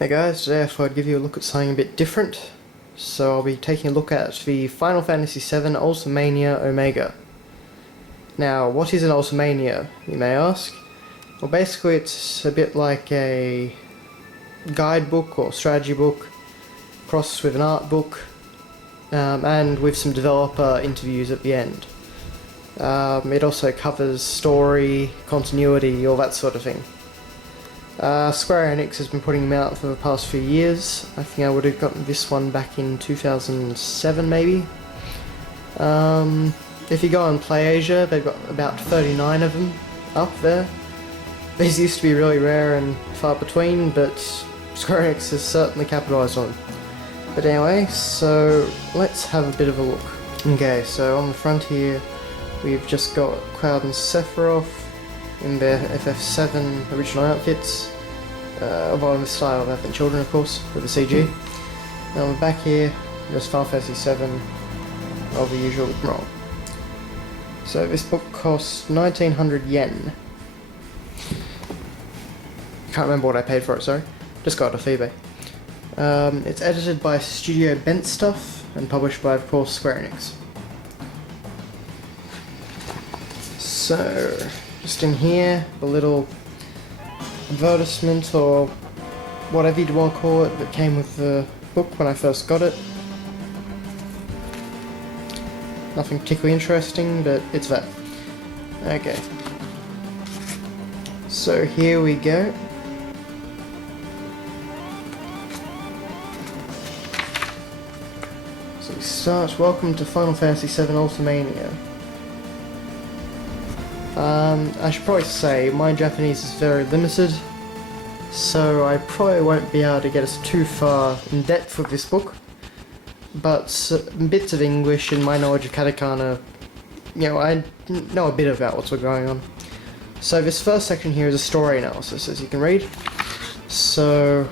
Hey guys, today I thought I'd give you a look at something a bit different. So I'll be taking a look at the Final Fantasy VII Ultimania Omega. Now, what is an Ultimania, you may ask? Well, basically it's a bit like a guidebook or strategy book, crossed with an art book, and with some developer interviews at the end. It also covers story, continuity, all that sort of thing. Square Enix has been putting them out for the past few years. I think I would have gotten this one back in 2007 maybe. If you go on PlayAsia, they've got about 39 of them up there. These used to be really rare and far between, but Square Enix has certainly capitalised on them. But anyway, so let's have a bit of a look. Okay, so on the front here we've just got Cloud and Sephiroth in their FF7 original outfits, although in the style of Advent Children, of course, with the CG. And on the back here, just Final Fantasy VII of the usual roll. So this book costs 1900 yen. Can't remember what I paid for it, sorry. Just got it off eBay. It's edited by Studio Bent Stuff and published by, of course, Square Enix. So, just in here, a little advertisement or whatever you'd want to call it that came with the book when I first got it. Nothing particularly interesting, but it's that. Okay. So here we go. So we start, welcome to Final Fantasy VII Ultimania. I should probably say my Japanese is very limited, so I probably won't be able to get us too far in depth with this book, but bits of English and my knowledge of katakana, you know, I know a bit about what's going on. So this first section here is a story analysis, as you can read. So,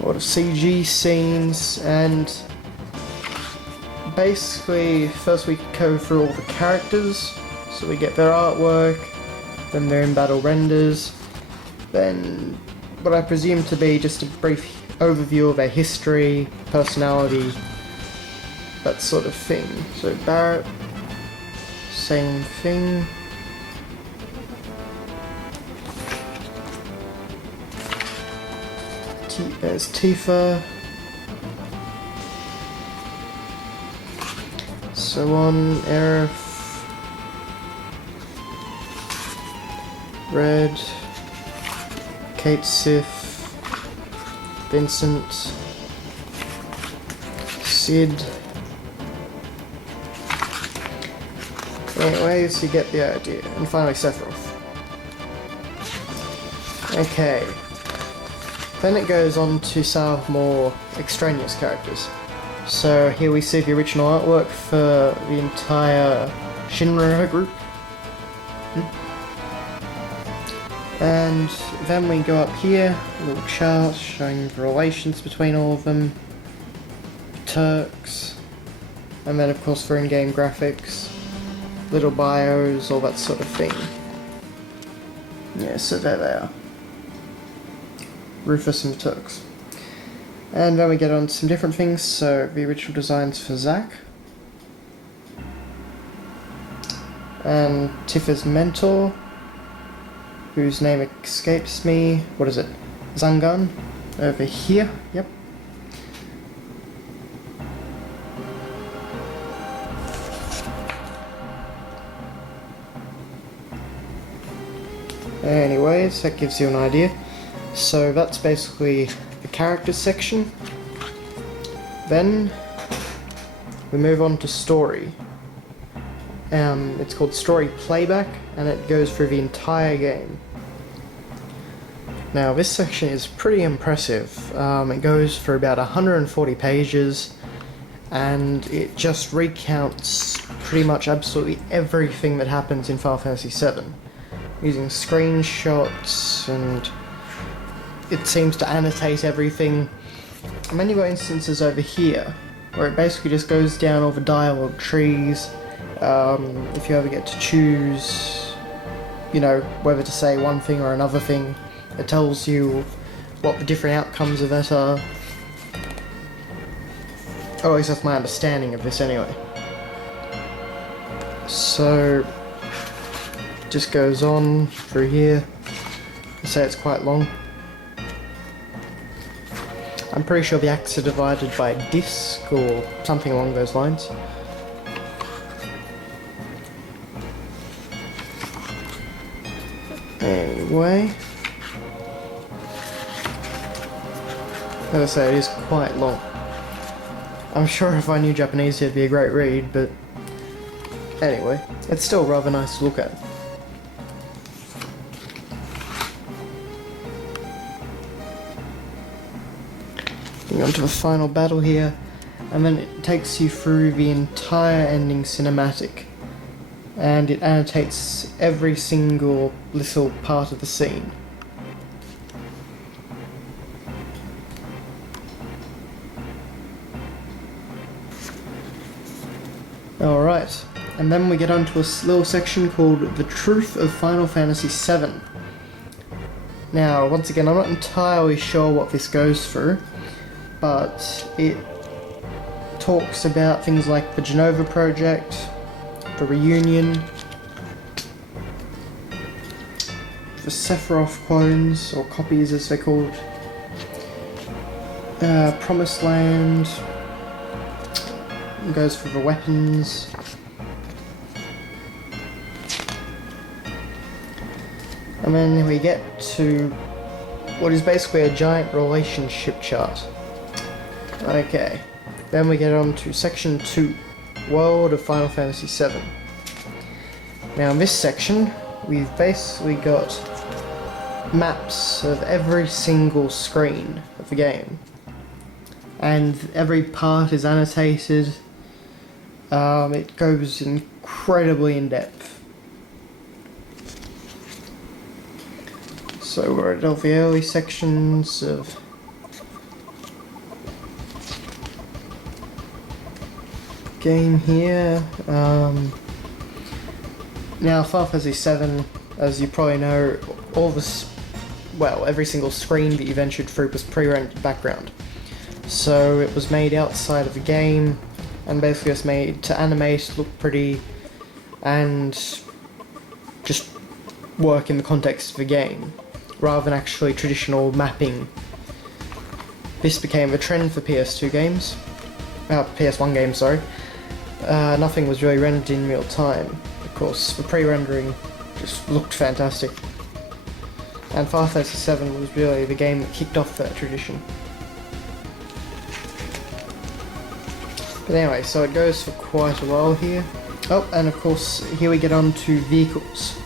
a lot of CG scenes, and basically, first we go through all the characters, so we get their artwork, then their in-battle renders, then what I presume to be just a brief overview of their history, personality, that sort of thing. So Barrett, same thing. There's Tifa. So on, Aerith, Red, Kate Sith, Vincent, Sid. Anyways, you get the idea. And finally Sephiroth. Okay. Then it goes on to some more extraneous characters. So here we see the original artwork for the entire Shinra group. And then we go up here, a little chart showing the relations between all of them, Turks, and then of course for in-game graphics, little bios, all that sort of thing. Yeah, so there they are. Rufus and the Turks. And then we get on to some different things, so the original designs for Zack. And Tifa's mentor, whose name escapes me. What is it? Zangan? Over here, yep. Anyways, that gives you an idea. So that's basically the characters section. Then we move on to story. It's called Story Playback, and it goes through the entire game. Now this section is pretty impressive. It goes for about 140 pages, and it just recounts pretty much absolutely everything that happens in Final Fantasy VII, using screenshots, and it seems to annotate everything. And then you've got instances over here where it basically just goes down all the dialogue trees. If you ever get to choose you know, whether to say one thing or another thing. It tells you what the different outcomes of that are. Or at least that's my understanding of this anyway. So, just goes on through here. I say it's quite long. I'm pretty sure the acts are divided by disc or something along those lines. Anyway, as I say, it is quite long. I'm sure if I knew Japanese it'd be a great read, but anyway, it's still rather nice to look at. Going on to the final battle here, and then it takes you through the entire ending cinematic, and it annotates every single little part of the scene. Alright, and then we get onto a little section called The Truth of Final Fantasy VII. Now, once again, I'm not entirely sure what this goes through, but it talks about things like the J.E.N.O.V.A project, the reunion, the Sephiroth clones, or copies as they're called, Promised Land, goes for the weapons, and then we get to what is basically a giant relationship chart. Okay, then we get on to section 2, World of Final Fantasy VII. Now in this section, we've basically got maps of every single screen of the game, and every part is annotated. It goes incredibly in depth. So we're at all the early sections of game here. Now Final Fantasy VII, as you probably know, every single screen that you ventured through was pre-rendered background. So it was made outside of the game, and basically it's made to animate, look pretty, and just work in the context of the game, rather than actually traditional mapping. This became a trend for PS2 games, PS1 games, sorry. Nothing was really rendered in real time. Of course, the pre-rendering just looked fantastic. And Final Fantasy VII was really the game that kicked off that tradition. But anyway, so it goes for quite a while here. Oh, and of course, here we get on to vehicles.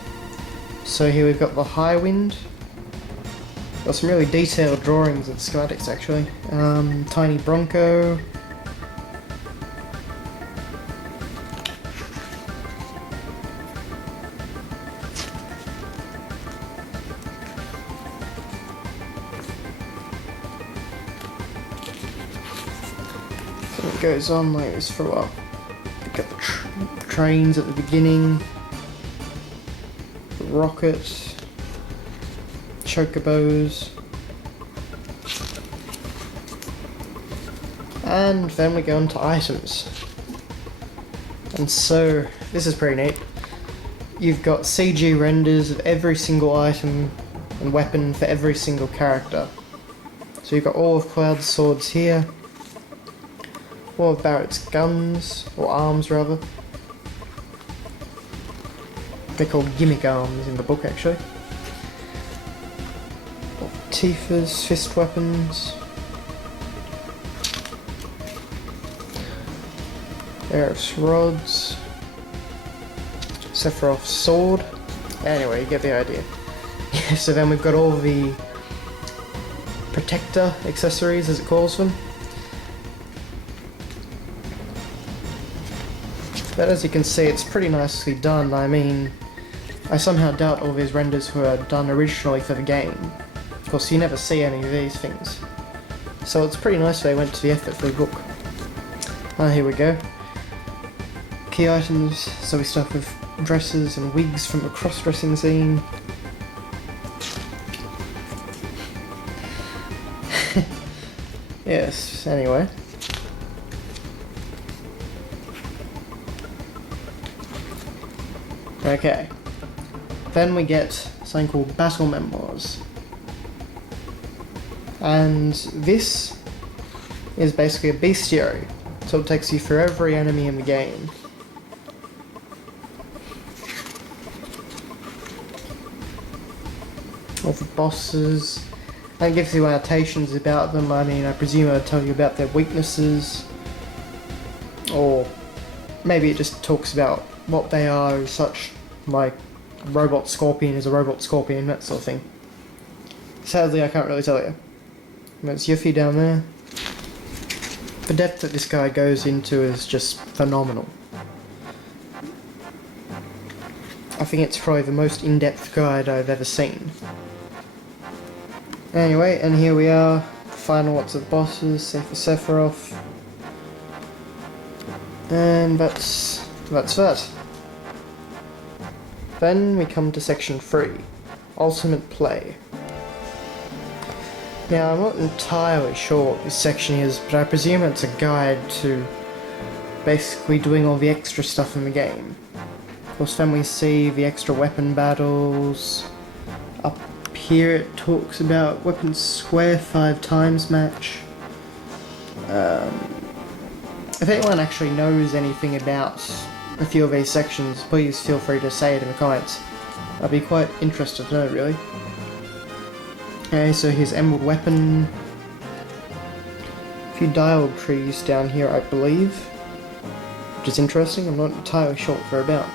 So here we've got the Highwind. Got some really detailed drawings and schematics actually. Tiny Bronco. It goes on like this for a while. You've got the trains at the beginning, the rocket, chocobos, and then we go on to items. And so this is pretty neat. You've got CG renders of every single item and weapon for every single character. So you've got all of Cloud's swords here. All of Barrett's guns, or arms rather. They're called gimmick arms in the book actually. Tifa's fist weapons. Aerith's rods. Sephiroth's sword. Anyway, you get the idea. So then we've got all the protector accessories, as it calls them. But as you can see, it's pretty nicely done. I mean, I somehow doubt all these renders were done originally for the game. Of course, you never see any of these things. So it's pretty nice they went to the effort for the book. Here we go. Key items, so we start with dresses and wigs from a cross-dressing scene. Yes, anyway. Okay. Then we get something called Battle Memoirs. And this is basically a bestiary. So it takes you through every enemy in the game. All the bosses. And it gives you annotations about them. I mean, I presume it'll tell you about their weaknesses. Or maybe it just talks about what they are as such, like Robot Scorpion is a Robot Scorpion, that sort of thing. Sadly, I can't really tell you. There's Yuffie down there. The depth that this guy goes into is just phenomenal. I think it's probably the most in-depth guide I've ever seen. Anyway, and here we are, final lots of bosses, save for Sephiroth. And that's that. Then we come to section 3, Ultimate Play. Now, I'm not entirely sure what this section is, but I presume it's a guide to basically doing all the extra stuff in the game. Of course, then we see the extra weapon battles. Up here it talks about weapon square 5 times match. If anyone actually knows anything about a few of these sections, please feel free to say it in the comments. I'd be quite interested to know, really. Okay, so here's Emerald Weapon. A few dialogue trees down here, I believe. Which is interesting, I'm not entirely sure what they're about.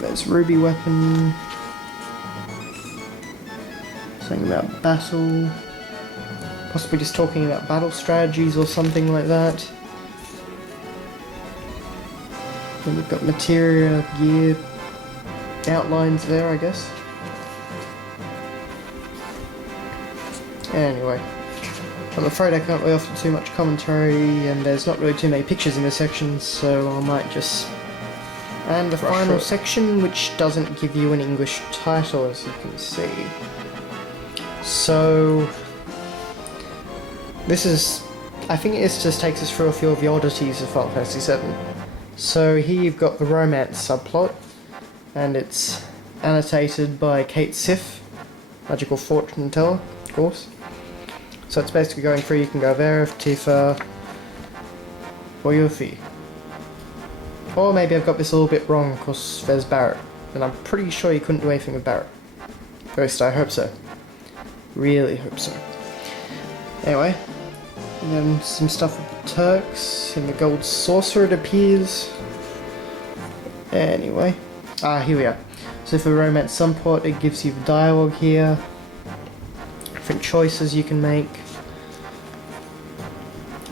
There's Ruby Weapon. Something about battle. Possibly just talking about battle strategies or something like that. Then we've got materia, gear, outlines there, I guess. Anyway, I'm afraid I can't really offer too much commentary, and there's not really too many pictures in this section, so I might just... And the final section, which doesn't give you an English title, as you can see. So... this is... I think it just takes us through a few of the oddities of Final Fantasy VII. So here you've got the romance subplot, and it's annotated by Kate Sif, Magical Fortune Teller, of course. So it's basically going through, you can go Vera, Tifa, or Yuffie. Or maybe I've got this a little bit wrong, because there's Barrett, and I'm pretty sure you couldn't do anything with Barrett. At least I hope so. Really hope so. Anyway, and then some stuff with the Turks, in the Gold Saucer it appears. Anyway, here we are. So for the romance subplot, it gives you the dialogue here. Different choices you can make.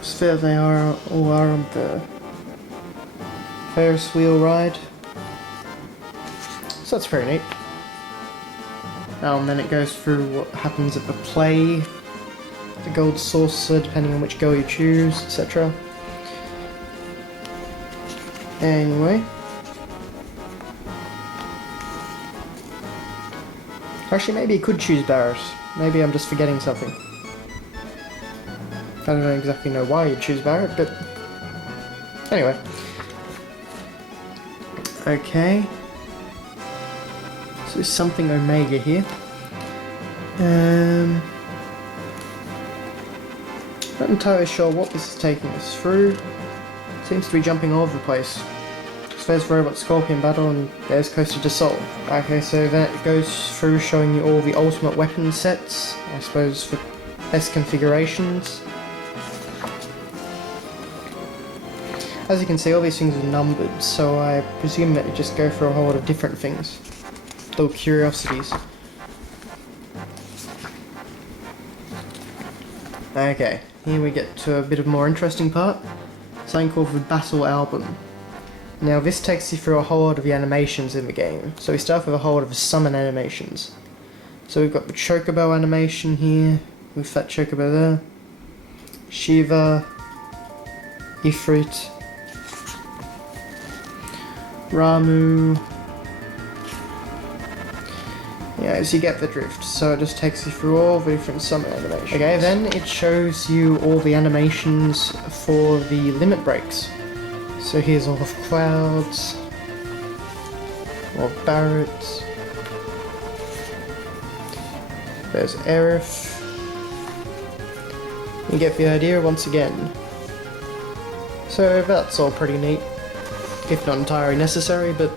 So there they are, all are on the Ferris wheel ride. So that's pretty neat. And then it goes through what happens at the play, the gold saucer, depending on which girl you choose, etc. Anyway. Actually, maybe you could choose Barrett. Maybe I'm just forgetting something. I don't exactly know why you'd choose Barrett, but... anyway. Okay. So there's something Omega here. Not entirely sure what this is taking us through. Seems to be jumping all over the place. So there's Robot Scorpion battle and there's Coaster to Sol. Okay, so then it goes through showing you all the ultimate weapon sets, I suppose for best configurations. As you can see, all these things are numbered, so I presume that you just go for a whole lot of different things. Little curiosities. Okay, here we get to a bit of more interesting part. Something called the Battle Album. Now this takes you through a whole lot of the animations in the game. So we start with a whole lot of the summon animations. So we've got the Chocobo animation here, with that Chocobo there. Shiva, Ifrit. Ramu. Yeah, as you get the drift, so it just takes you through all the different summon animations. Okay, then it shows you all the animations for the limit breaks. So here's all of Clouds, all of Barret, there's Aerith. You get the idea once again. So that's all pretty neat, if not entirely necessary, but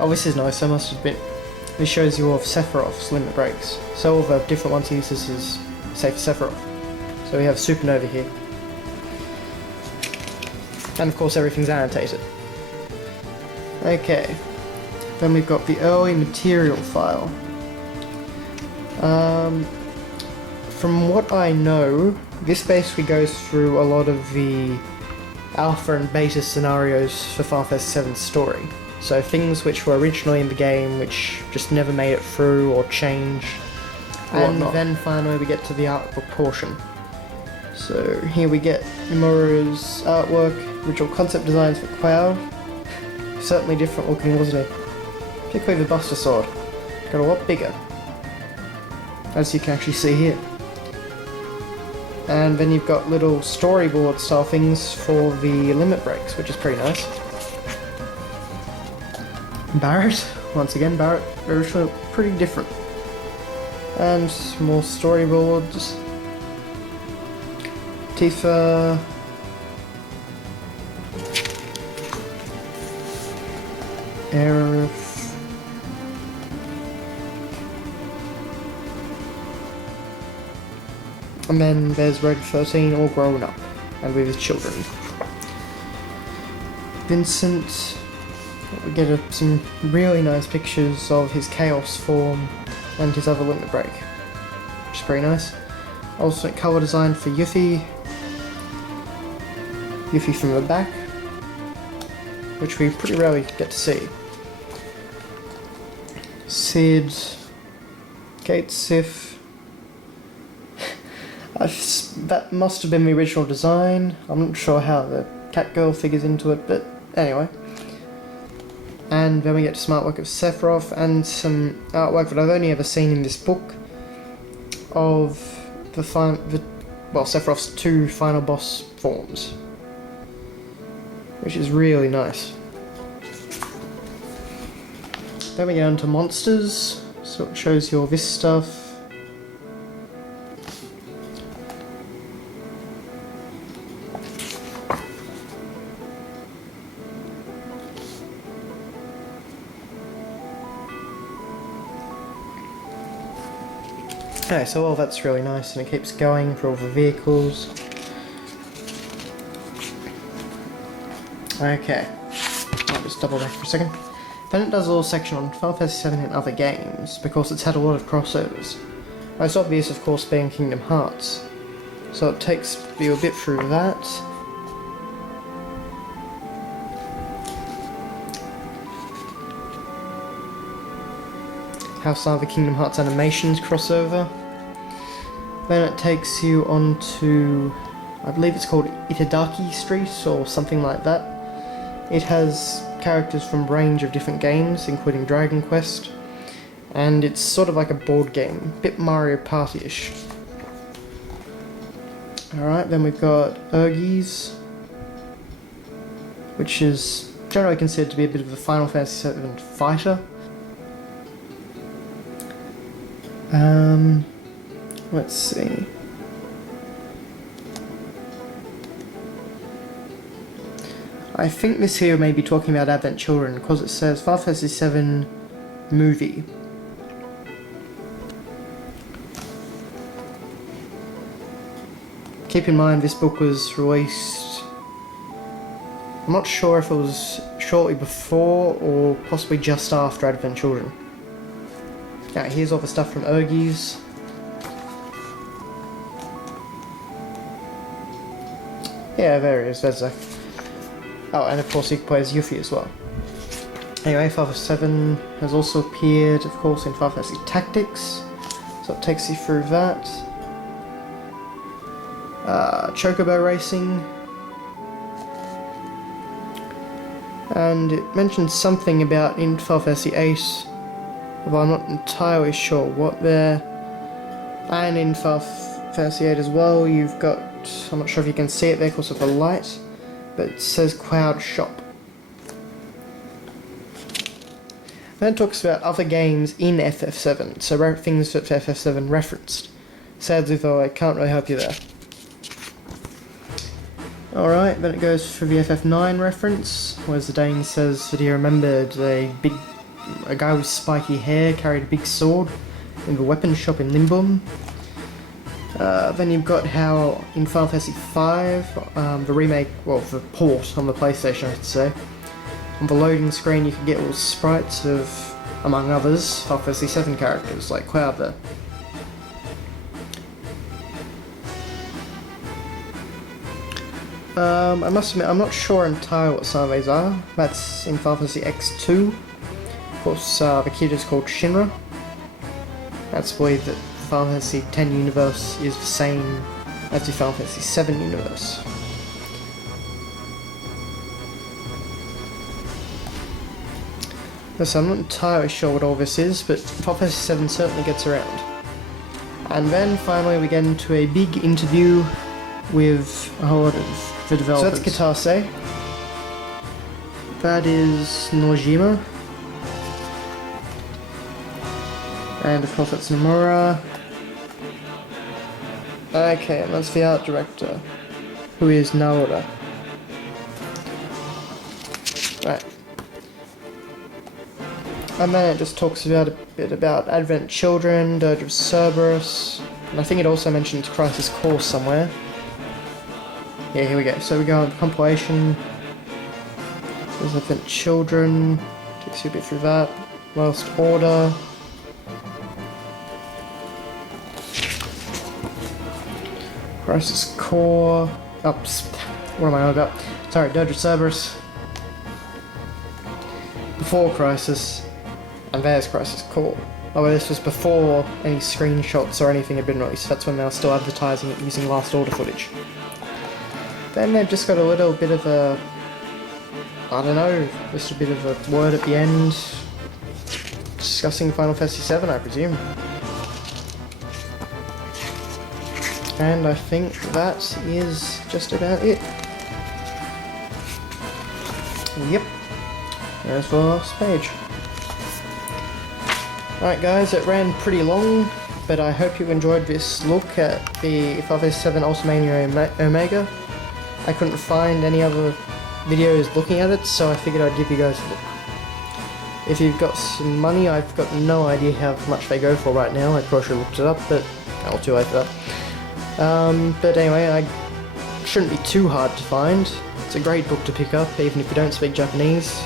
oh, this is nice, I must admit. This shows you all of Sephiroth's limit breaks. So all the different ones he uses is safe Sephiroth. So we have Supernova here. And of course everything's annotated. Okay. Then we've got the early material file. From what I know, this basically goes through a lot of the alpha and beta scenarios for Final Fantasy VII's story. So things which were originally in the game, which just never made it through or changed, and then finally we get to the artwork portion. So here we get Nomura's artwork, original concept designs for Cloud. Certainly different looking, wasn't he? Particularly the Buster Sword. Got a lot bigger, as you can actually see here. And then you've got little storyboard style things for the limit breaks, which is pretty nice. Barret, once again, Barret originally pretty different. And more storyboards. Tifa. Aerith. And then there's Red 13 all grown up and with his children. Vincent. We get some really nice pictures of his Chaos form and his other limit break, which is pretty nice. Alternate colour design for Yuffie. Yuffie from the back, which we pretty rarely get to see. Sid. Kate Sif. That must have been the original design. I'm not sure how the Catgirl figures into it, but anyway. And then we get some artwork of Sephiroth and some artwork that I've only ever seen in this book of Sephiroth's 2 final boss forms, which is really nice. Then we get on to monsters, so it shows you all this stuff. Okay, so all that's really nice, and it keeps going for all the vehicles. Okay, I'll just double back for a second. Then it does a little section on Final Fantasy VII and other games, because it's had a lot of crossovers. Most obvious, of course, being Kingdom Hearts. So it takes you a bit through that. How some of the Kingdom Hearts animations crossover. Then it takes you on to, I believe it's called Itadaki Street or something like that. It has characters from a range of different games, including Dragon Quest, and it's sort of like a board game, a bit Mario Party-ish. Alright, then we've got Urgies, which is generally considered to be a bit of a Final Fantasy VII fighter. Let's see. I think this here may be talking about Advent Children, because it says Final Fantasy VII movie. Keep in mind this book was released, I'm not sure if it was shortly before or possibly just after Advent Children. Now here's all the stuff from Urgies. Yeah, there he is, there's a... Oh, and of course he plays Yuffie as well. Anyway, Final Fantasy VII has also appeared, of course, in Final Fantasy Tactics, so it takes you through that. Chocobo Racing. And it mentioned something about in Final Fantasy VIII, but I'm not entirely sure what there. And in Final Fantasy VIII as well, you've got, I'm not sure if you can see it there because of the light, but it says Cloud Shop. Then it talks about other games in FF7, so things that FF7 referenced. Sadly though, I can't really help you there. Alright, then it goes for the FF9 reference, where Zidane says that he remembered a guy with spiky hair carried a big sword in the weapons shop in Limbum. Then you've got how in Final Fantasy V, the remake, well, the port on the PlayStation I should say, on the loading screen you can get all sprites of, among others, Final Fantasy VII characters like Cloud there. I must admit, I'm not sure entirely what some of these are. That's in Final Fantasy X2. Of course, the kid is called Shinra. That's believed that the Final Fantasy X universe is the same as the Final Fantasy VII universe. So I'm not entirely sure what all this is, but Final Fantasy VII certainly gets around. And then finally we get into a big interview with a whole lot of the developers. So that's Kitase. That is Nojima. And of course that's Nomura. Okay, and that's the art director, who is Naoda. Right. And then it just talks about a bit about Advent Children, Dirge of Cerberus, and I think it also mentions Crisis Core somewhere. Yeah, here we go. So we go on compilation. There's Advent Children. Takes you a bit through that. Last Order. Crisis Core. Oops. What am I on about? Sorry, Dirge of Cerberus. Before Crisis. And there's Crisis Core. Oh, well, this was before any screenshots or anything had been released. That's when they were still advertising it using Last Order footage. Then they've just got a little bit of a, I don't know, just a bit of a word at the end, discussing Final Fantasy VII, I presume. And I think that is just about it. Yep, there's the last page. Alright guys, it ran pretty long, but I hope you enjoyed this look at the Final Fantasy VII Ultimania Omega. I couldn't find any other videos looking at it, so I figured I'd give you guys a look. If you've got some money, I've got no idea how much they go for right now. I probably should have looked it up, but I'll too late for that. But anyway, I shouldn't be too hard to find. It's a great book to pick up, even if you don't speak Japanese.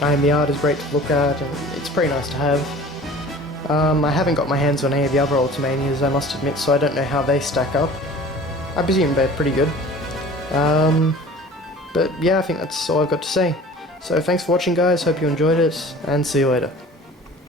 And the art is great to look at, and it's pretty nice to have. I haven't got my hands on any of the other Ultimanias, I must admit, so I don't know how they stack up. I presume they're pretty good. But yeah, I think that's all I've got to say. So thanks for watching guys, hope you enjoyed it, and see you later.